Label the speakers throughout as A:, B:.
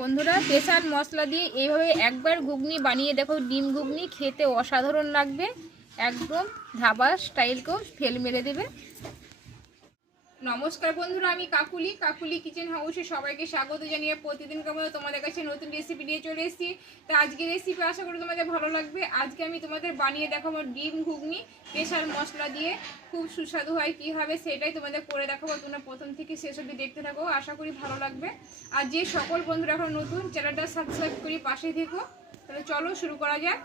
A: বন্ধুরা স্পেশাল মশলা দিয়ে এইভাবে একবার ঘুগনি বানিয়ে দেখো, ডিম ঘুগনি খেতে অসাধারণ লাগবে। একদম ধাবা স্টাইলকেও ফেল মেরে দেবে। নমস্কার বন্ধুরা, আমি কাকুলি। কাকুলি কিচেন হাউসে সবাইকে স্বাগত জানিয়ে প্রতিদিন কেমন তোমাদের কাছে নতুন রেসিপি নিয়ে চলে এসেছি। তো আজকে রেসিপি আশা করি তোমাদের ভালো লাগবে। আজকে আমি তোমাদের বানিয়ে দেখাবো ডিম ঘুগনি স্পেশাল মশলা দিয়ে। খুব সুস্বাদু হয়, কী হবে সেটাই তোমাদের করে দেখাবো। তোমরা প্রথম থেকে শেষ অবধি দেখতে থাকো, আশা করি ভালো লাগবে। আর যে সকল বন্ধুরা এখন নতুন চ্যানেলটা সাবস্ক্রাইব করি পাশে থেকো। তাহলে চলো শুরু করা যাক।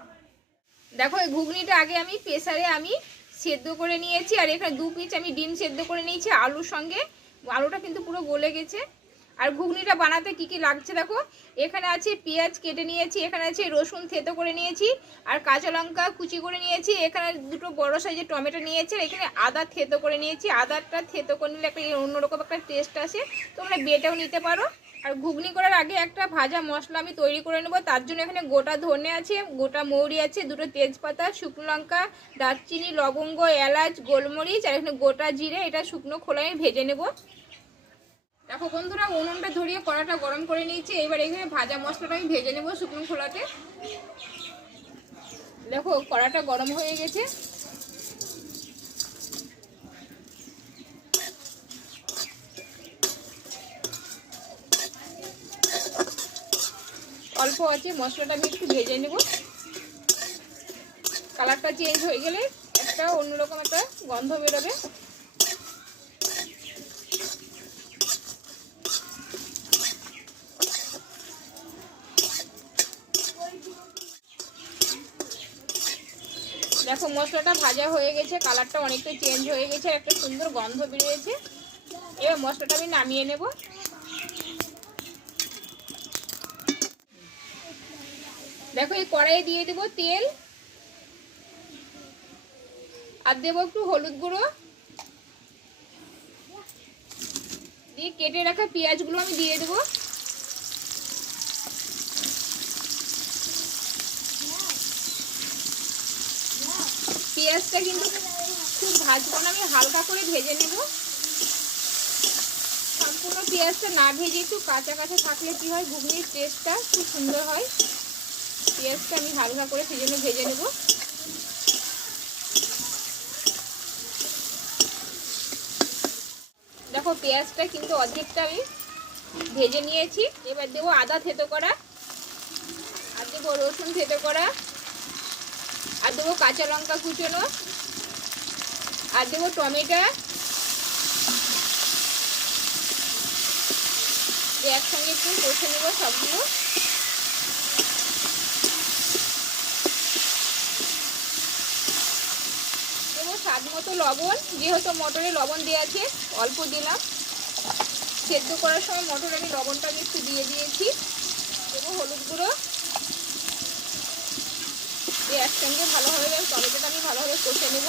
A: দেখো, এই ঘুগনিটা আগে আমি প্রেসারে আমি সেদ্ধ করে নিয়েছি আর এখানে দু পিস আমি ডিম সেদ্ধ করে নিয়েছি আলুর সঙ্গে। আলুটা কিন্তু পুরো গলে গেছে। আর ঘুগনিটা বানাতে কি কি লাগছে দেখো? এখানে আছে পেঁয়াজ কেটে নিয়েছি, এখানে আছে রসুন থেতো করে নিয়েছি আর কাঁচা লঙ্কা কুচি করে নিয়েছি। এখানে দুটো বড় সাইজের টমেটো নিয়েছি আর এখানে আদা থেতো করে নিয়েছি। আদাটা থেতো করে নিলে একটা অন্যরকম একটা টেস্ট আসে। তোমরা বেটেও নিতে পারো। আর ঘুগনি করার আগে একটা ভাজা মশলা আমি তৈরি করে নেব। তার জন্য এখানে গোটা ধনে আছে, গোটা মৌরি আছে, দুটো তেজপাতা, শুকনো লঙ্কা, দারচিনি, লবঙ্গ, এলাচ, গোলমরিচ, আর এখানে গোটা জিরে, এটা শুকনো খোলা আমি ভেজে নেব। দেখো বন্ধুরা, উনুনটা ধরিয়ে কড়াটা গরম করে নিয়েছি। এবার এখানে ভাজা মশলাটা আমি ভেজে নেব শুকনো খোলাতে। দেখো, কড়াটা গরম হয়ে গেছে। অল্প আছে, মশলাটা আমি একটু ভেজে নেব। কালারটা চেঞ্জ হয়ে গেলে একটা অন্যরকম একটা গন্ধ বেরোবে। দেখো, মশলাটা ভাজা হয়ে গেছে, কালারটা অনেকটা চেঞ্জ হয়ে গেছে একটা সুন্দর গন্ধ বেরিয়েছে। এবার মশলাটা আমি নামিয়ে নেব। দেখো, এই কড়াইয়ে দিয়ে দেবো তেল। আর দেবো একটু হলুদ গুঁড়ো। দিয়ে কেটে রাখা পেঁয়াজগুলো আমি দিয়ে দেবো। পেঁয়াজটা কিন্তু খুব ভাজবো না, আমি হালকা করে ভেজে নেব। সম্পূর্ণ পেঁয়াজটা না ভেজে একটু কাঁচা কাঁচা থাকলে কি হয়, ঘুগনির টেস্টটা খুব সুন্দর হয়। পেঁয়াজটা আমি হালকা করে সেজন্য ভেজে নেব। দেখো, পেঁয়াজটা কিন্তু অর্ধেকটা আমি ভেজে নিয়েছি। এবার দেবো আদা থেতো করা, আর দেবো রসুন থেতো করা, আর দেবো কাঁচা লঙ্কা কুচোনো, আর দেবো টমেটো। একসঙ্গে একটু কষে নেব সবগুলো। স্বাদ মতো লবণ, যেহেতু মটরে লবণ দেওয়া আছে, অল্প দিলাম। সেদ্ধ করার সময় মটর আমি লবণটা আমি একটু দিয়ে দিয়েছি। এবং হলুদ গুঁড়ো। দিয়ে একসঙ্গে ভালোভাবে টমেটোটা আমি ভালোভাবে কষে নেব।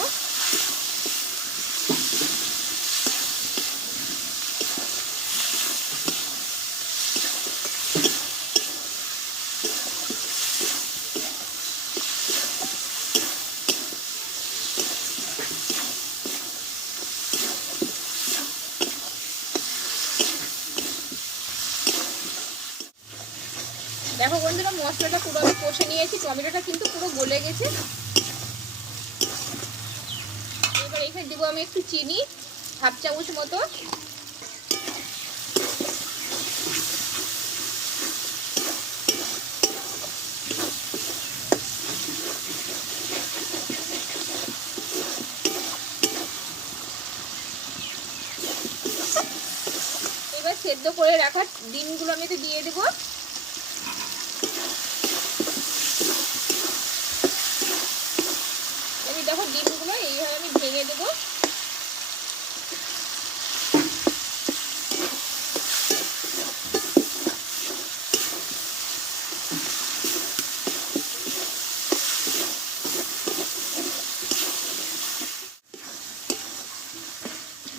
A: দেখো বন্ধুরা, মশলাটা পুরো আমি কষে নিয়েছি, টমেটোটা কিন্তু পুরো গলে গেছে। এবার এখানে দেবো আমি একটু চিনি, হাফ চামচ মতো। এবার সেদ্ধ করে রাখা ডিমগুলো আমি তো দিয়ে দেবো। দেখো ডিমগুলো এইভাবে আমি ভেঙে দেবো।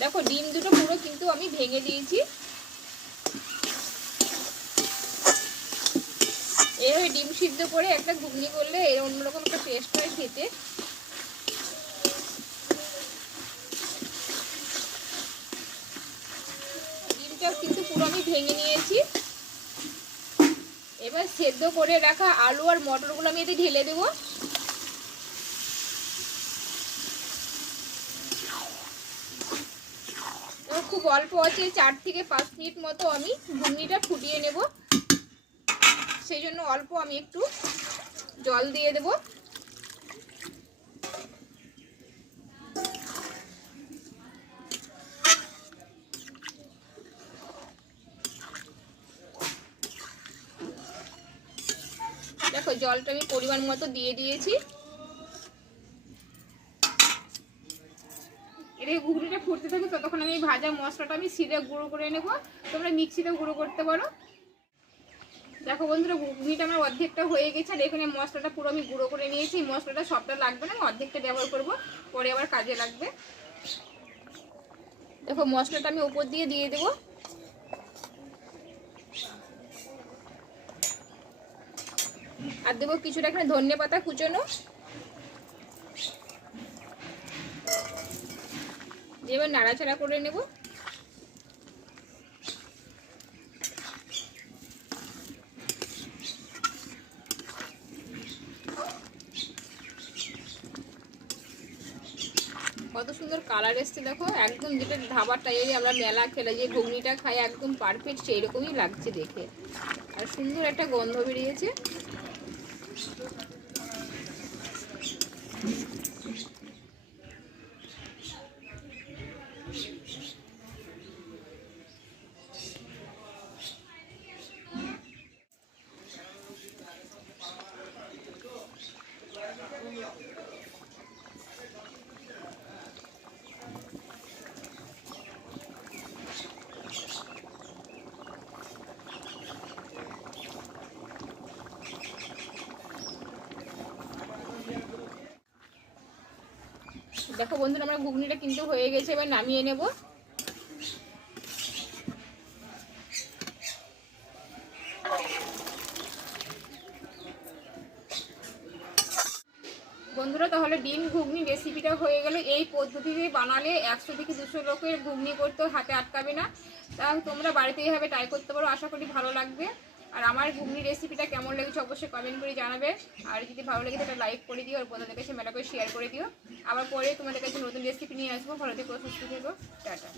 A: দেখো ডিম দুটো পুরো কিন্তু আমি ভেঙে দিয়েছি। এইভাবে ডিম সিদ্ধ করে একটা ঘুগনি করলে এর অন্যরকম একটা টেস্ট হয় খেতে ডিমটা কিন্তু পুরো আমি ভেঙে নিয়েছি। এবার সেদ্ধ করে রাখা আলু আর মটরগুলো আমি এতে ঢেলে দেবো। খুব অল্প আছে, চার থেকে পাঁচ মিনিট মতো আমি ঘুগনিটা ফুটিয়ে নেব। সেই জন্য অল্প আমি একটু জল দিয়ে দেব। দেখো, জলটা আমি পরিমাণ মতো দিয়ে দিয়েছি। এদিকে ঘুগনিটা ফুটতে থাকে ততক্ষণ আমি ভাজা মশলাটা আমি সিরে গুঁড়ো করে নেব। তোমরা মিক্সিতেও গুঁড়ো করতে পারো। দেখো বন্ধুরা, ঘুগনিটা আমার অর্ধেকটা হয়ে গেছে আর এখানে মশলাটা পুরো আমি গুঁড়ো করে নিয়েছি। মশলাটা সবটা লাগবে না, আমি অর্ধেকটা ব্যবহার করব, পরে আবার কাজে লাগবে। দেখো, মশলাটা আমি উপর দিয়ে দিয়ে দেবো। আর দেবো কিছুটা এখানে ধনে পাতা কুচোনো। দিয়ে এবার নাড়াচাড়া করে নেব। কত সুন্দর কালার এসছে দেখো, একদম যেটা ধাবার টাইপের আমরা মেলা খেলে যে ঘুগনিটা খাই, একদম পারফেক্ট সেই রকমই লাগছে দেখে। আর সুন্দর একটা গন্ধ বেরিয়েছে। Thank you. দেখো বন্ধুরা, আমার ঘুগনিটা কিন্তু হয়ে গেছে, এবার নামিয়ে নেব। বন্ধুরা, তাহলে ডিম ঘুগনি রেসিপিটা হয়ে গেল। এই পদ্ধতিতে বানালে একশো থেকে দুশো লোকের ঘুগনি করতেও হাতে আটকাবে না। তা তোমরা বাড়িতে এইভাবে ট্রাই করতে পারো, আশা করি ভালো লাগবে। আর আমার ঘুগনি রেসিপিটা কেমন লেগেছে অবশ্যই কমেন্ট করে জানাবে। আর যদি ভালো লেগে থাকে লাইক করে দিও, আর বন্ধুদের কাছে মেলা করে শেয়ার করে দিও। আবার পরে তোমাদের কাছে নতুন রেসিপি নিয়ে আসব। ভালো থেকো, সুস্থ থেকো। টাটা।